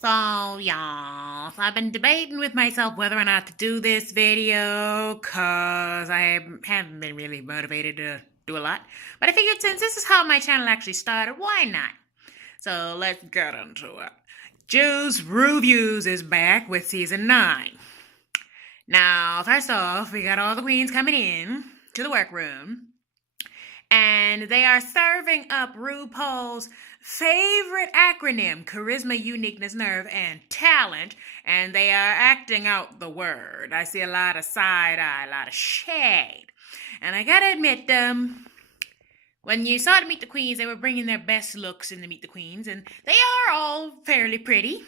So, y'all, so I've been debating with myself whether or not to do this video because haven't been really motivated to do a lot. But I figured since this is how my channel actually started, why not? So let's get into it. Juice Ruviews is back with season 9. Now, first off, we got all the queens coming in to the workroom. And they are serving up RuPaul's favorite acronym, charisma, uniqueness, nerve, and talent. And they are acting out the word. I see a lot of side eye, a lot of shade. And I gotta admit, when you saw the Meet the Queens, they were bringing their best looks in the Meet the Queens. And they are all fairly pretty.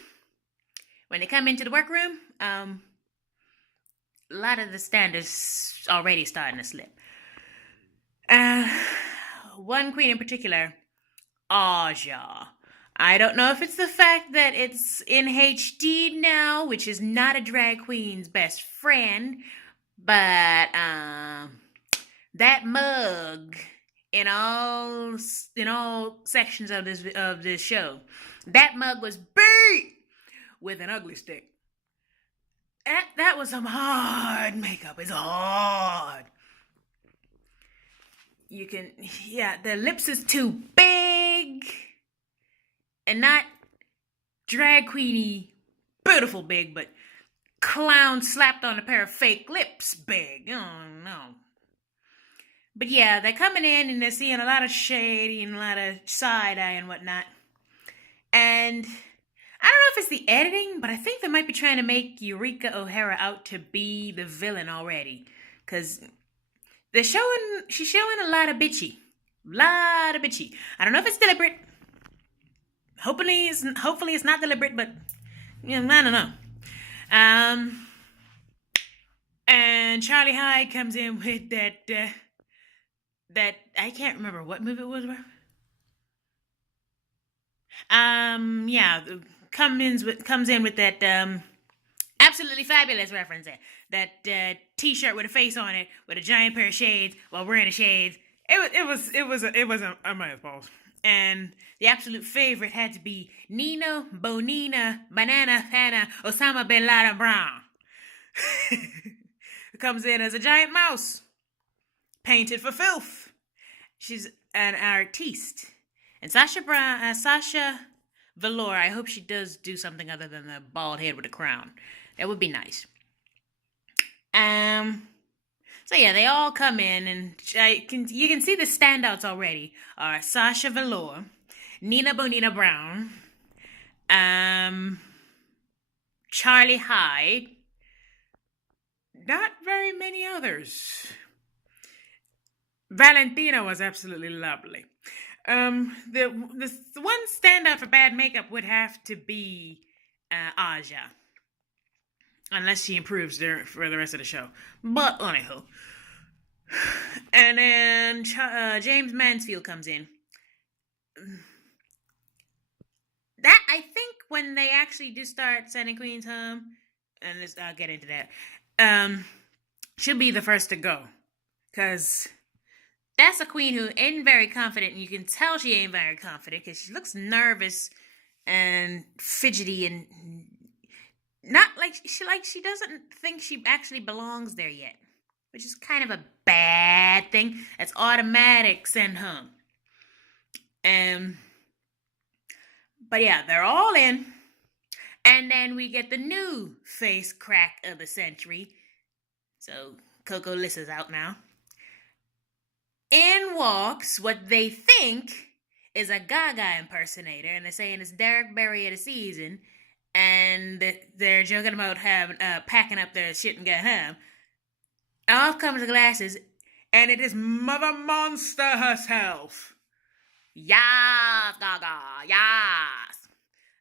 When they come into the workroom, a lot of the standards already starting to slip. One queen in particular, Aja. I don't know if it's the fact that it's in HD now, which is not a drag queen's best friend, but that mug in all sections of this show, that mug was beat with an ugly stick. That was some hard makeup. It's hard. The lips is too big and not drag queeny beautiful big, but clown slapped on a pair of fake lips big. Oh no. But yeah, they're coming in and they're seeing a lot of shady and a lot of side eye and whatnot. And I don't know if it's the editing, but I think they might be trying to make Eureka O'Hara out to be the villain already. Because she's showing a lot of bitchy. I don't know if it's deliberate. Hopefully it's not deliberate, but I don't know. And Charlie Hyde comes in with that I can't remember what movie it was. Comes in with that absolutely fabulous reference there. That T-shirt with a face on it, with a giant pair of shades, while wearing the shades. It was a man's balls. And the absolute favorite had to be Nina, Bonina, Banana, Hannah, Osama Bin Laden Brown. Comes in as a giant mouse, painted for filth. She's an artiste. And Sasha Velour, I hope she does do something other than the bald head with a crown. That would be nice. So yeah, they all come in, and you can see the standouts already are Sasha Velour, Nina Bonina Brown, Charlie Hyde, not very many others. Valentina was absolutely lovely. The one standout for bad makeup would have to be Aja. Unless she improves for the rest of the show. But anywho. And then James Mansfield comes in. That, I think, when they actually do start sending queens home, and I'll get into that, she'll be the first to go. Because that's a queen who ain't very confident, and you can tell she ain't very confident, because she looks nervous and fidgety and not like she doesn't think she actually belongs there yet, which is kind of a bad thing. That's automatic send home. But yeah, they're all in, and then we get the new face crack of the century. So Coco Lissa's out now. In walks what they think is a Gaga impersonator, and they're saying it's Derek Barry of the season. And they're joking about packing up their shit and get home. Off comes the glasses, and it is Mother Monster herself. Yas, Gaga, yas.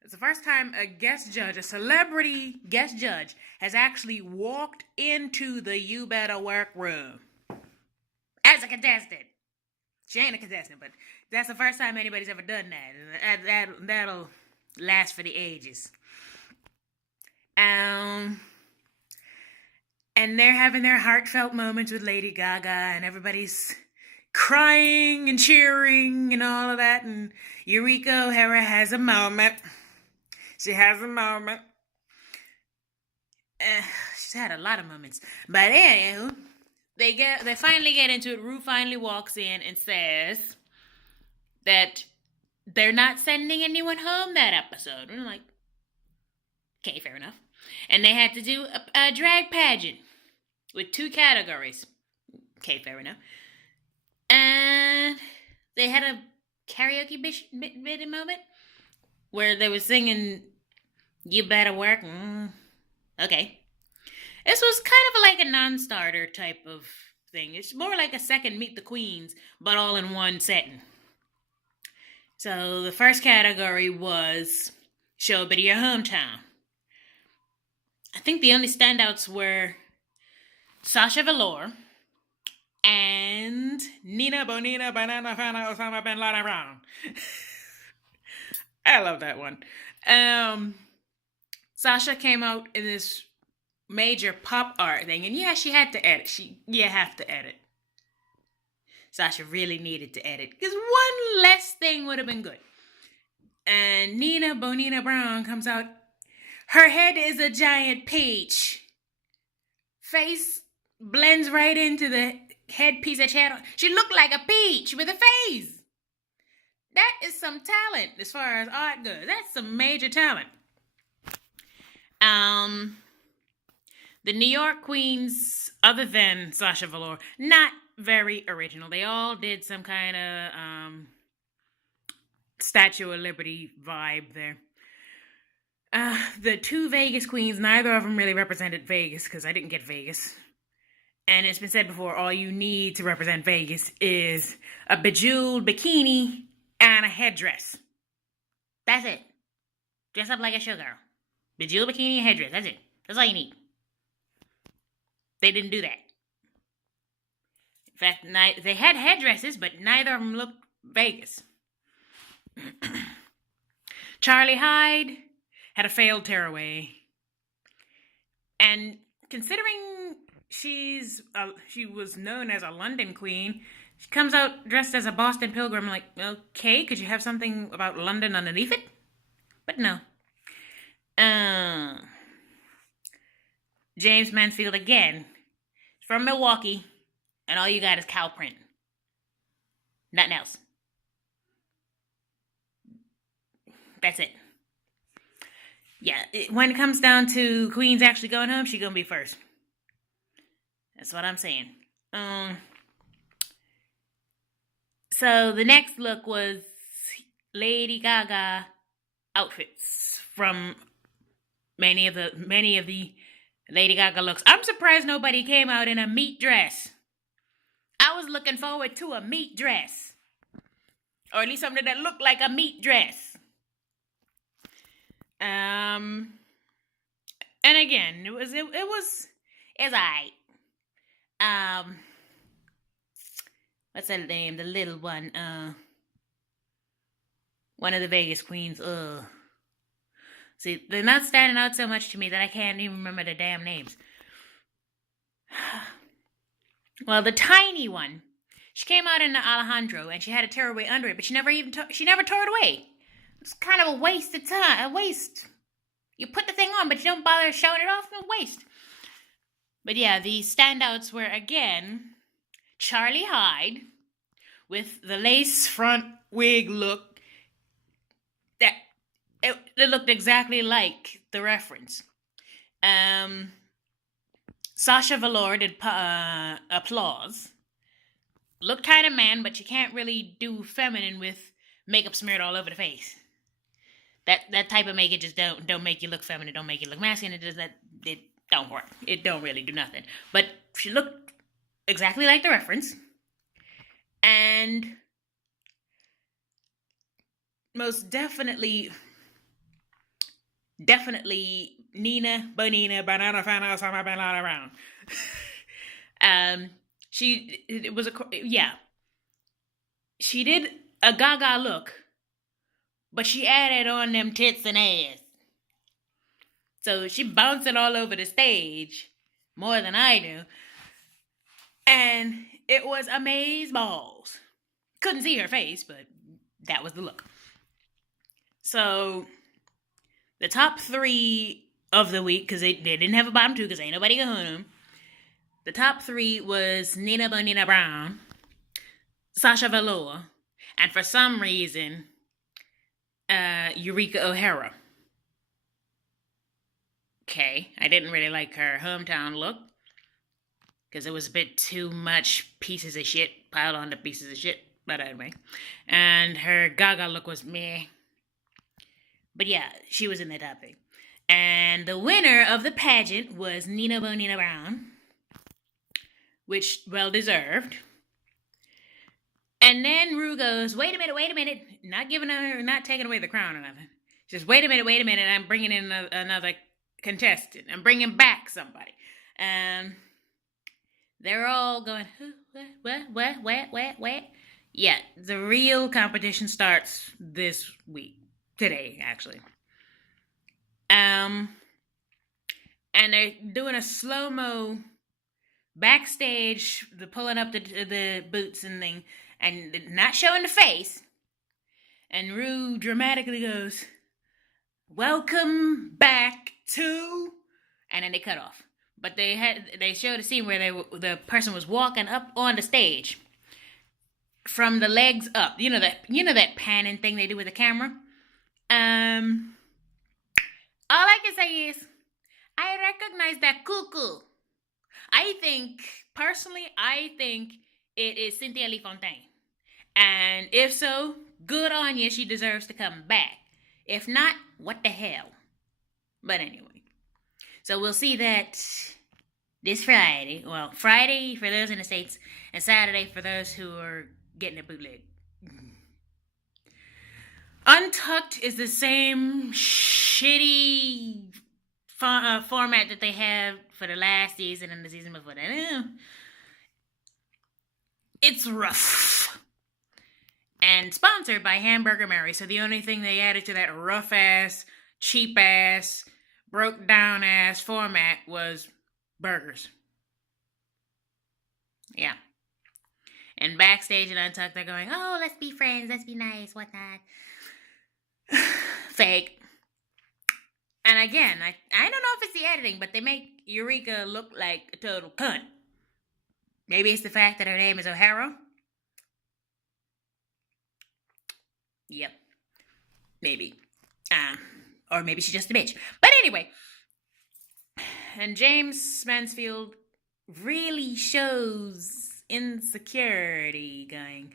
It's the first time a celebrity guest judge, has actually walked into the You Better Work room as a contestant. She ain't a contestant, but that's the first time anybody's ever done that. That'll last for the ages. And they're having their heartfelt moments with Lady Gaga, and everybody's crying and cheering and all of that, and Eureka O'Hara has a moment. She has a moment. Uh, she's had a lot of moments. But anywho, they finally get into it. Rue finally walks in and says that they're not sending anyone home that episode. And I'm like, okay, fair enough. And they had to do a drag pageant with 2 categories. Okay, fair enough. And they had a karaoke bit moment where they were singing "You Better Work." Okay. This was kind of like a non-starter type of thing. It's more like a second Meet the Queens, but all in one setting. So the first category was Show a Bit of Your Hometown. I think the only standouts were Sasha Velour and Nina Bonina Banana Fana Osama Bin Laden Brown. I love that one. Sasha came out in this major pop art thing, and yeah, she had to edit. You have to edit. Sasha really needed to edit because one less thing would have been good. And Nina Bonina Brown comes out. Her head is a giant peach. Face blends right into the headpiece that she had on. She looked like a peach with a face. That is some talent as far as art goes. That's some major talent. The New York queens, other than Sasha Velour, not very original. They all did some kind of Statue of Liberty vibe there. The 2 Vegas queens, neither of them really represented Vegas because I didn't get Vegas. And it's been said before, all you need to represent Vegas is a bejeweled bikini and a headdress. That's it. Dress up like a showgirl. Bejeweled bikini and headdress. That's it. That's all you need. They didn't do that. In fact, they had headdresses, but neither of them looked Vegas. Charlie Hyde had a failed tearaway. And considering she was known as a London queen, she comes out dressed as a Boston Pilgrim. I'm like, okay, could you have something about London underneath it? But no. James Mansfield again. He's from Milwaukee, and all you got is cow print. Nothing else. That's it. Yeah, when it comes down to queens actually going home, she's gonna be first. That's what I'm saying. So the next look was Lady Gaga outfits from many of the Lady Gaga looks. I'm surprised nobody came out in a meat dress. I was looking forward to a meat dress, or at least something that looked like a meat dress. And again, it was alright. What's her name? The little one. One of the Vegas queens. See, they're not standing out so much to me that I can't even remember the damn names. Well, the tiny one, she came out in the Alejandro and she had a tearaway under it, but she never tore it away. It's kind of a waste of time. A waste. You put the thing on, but you don't bother showing it off. A waste. But yeah, the standouts were again Charlie Hyde with the lace front wig look. That it looked exactly like the reference. Sasha Velour did applause. Looked kind of man, but you can't really do feminine with makeup smeared all over the face. That type of makeup just don't make you look feminine, don't make you look masculine. It don't work. It don't really do nothing. But she looked exactly like the reference. And most definitely Nina Bonina Banana Fana Osama Bin Laden Brown. She did a Gaga look, but she added on them tits and ass. So she bouncing all over the stage more than I do. And it was amazeballs. Couldn't see her face, but that was the look. So The top 3 of the week, because they didn't have a bottom 2 because ain't nobody going home. The top 3 was Nina Bonina Brown, Sasha Velour, and for some reason, Eureka O'Hara. Okay, I didn't really like her hometown look because it was a bit too much pieces of shit piled onto pieces of shit. But anyway, and her Gaga look was meh. But yeah, she was in the top 3. And the winner of the pageant was Nina Bonina Brown, which well deserved. And then Rue goes, wait a minute, not giving her, not taking away the crown or nothing. Just wait a minute, I'm bringing in another contestant. I'm bringing back somebody. And they're all going, what? Yeah, the real competition starts this week. Today, actually. And they're doing a slow-mo backstage, the pulling up the boots and thing, and not showing the face. And Rue dramatically goes, welcome back to, and then they cut off. But they showed a scene where the person was walking up on the stage from the legs up. You know that panning thing they do with the camera? All I can say is, I recognize that cuckoo. Personally, I think it is Cynthia Lee Fontaine. And if so, good on you, she deserves to come back. If not, what the hell? But anyway, so we'll see that this Friday. Well, Friday for those in the States, and Saturday for those who are getting a bootleg. Untucked is the same shitty format that they have for the last season and the season before that. It's rough. And sponsored by Hamburger Mary. So the only thing they added to that rough-ass, cheap-ass, broke-down-ass format was burgers. Yeah. And backstage and Untucked, they're going, oh, let's be friends, let's be nice, whatnot. Fake. And again, I don't know if it's the editing, but they make Eureka look like a total cunt. Maybe it's the fact that her name is O'Hara. Yep. Maybe. Or maybe she's just a bitch. But anyway. And James Mansfield really shows insecurity going.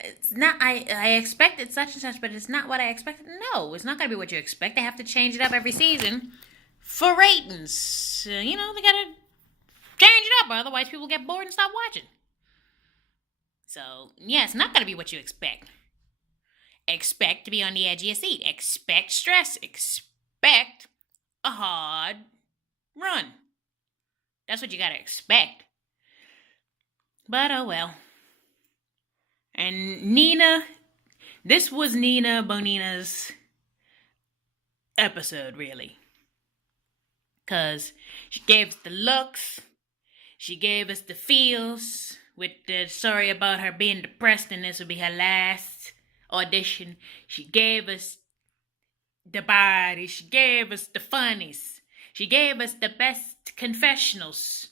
It's not, I expected such and such, but it's not what I expected. No, it's not going to be what you expect. They have to change it up every season for ratings. They got to change it up, otherwise people get bored and stop watching. So, yeah, it's not going to be what you expect. Expect to be on the edge of your seat. Expect stress. Expect a hard run. That's what you got to expect. But, oh well. And Nina, this was Nina Bonina's episode, really. Because she gave us the looks, she gave us the feels, with the story about her being depressed and this would be her last audition. She gave us the body, she gave us the funnies, she gave us the best confessionals.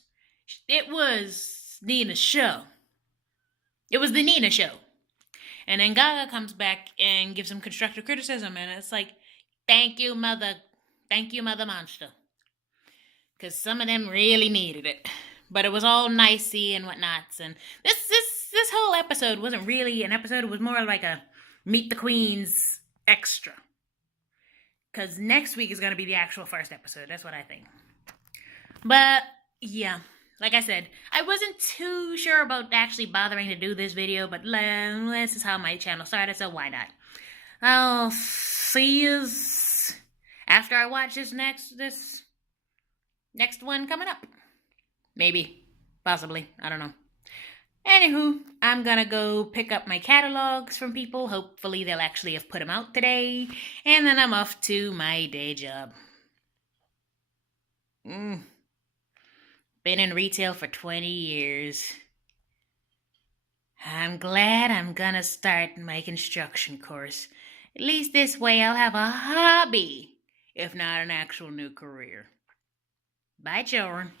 It was Nina's show. It was the Nina show. And then Gaga comes back and gives some constructive criticism. And it's like, thank you, mother monster. Because some of them really needed it. But it was all nicey and whatnots. And this whole episode wasn't really an episode. It was more like a Meet the Queens extra. Because next week is going to be the actual first episode. That's what I think. But, yeah. Like I said, I wasn't too sure about actually bothering to do this video, but this is how my channel started, so why not? I'll see you after I watch this next one coming up. Maybe. Possibly. I don't know. Anywho, I'm gonna go pick up my catalogs from people. Hopefully they'll actually have put them out today. And then I'm off to my day job. Been in retail for 20 years. I'm glad I'm gonna start my construction course. At least this way I'll have a hobby if not an actual new career. Bye, children.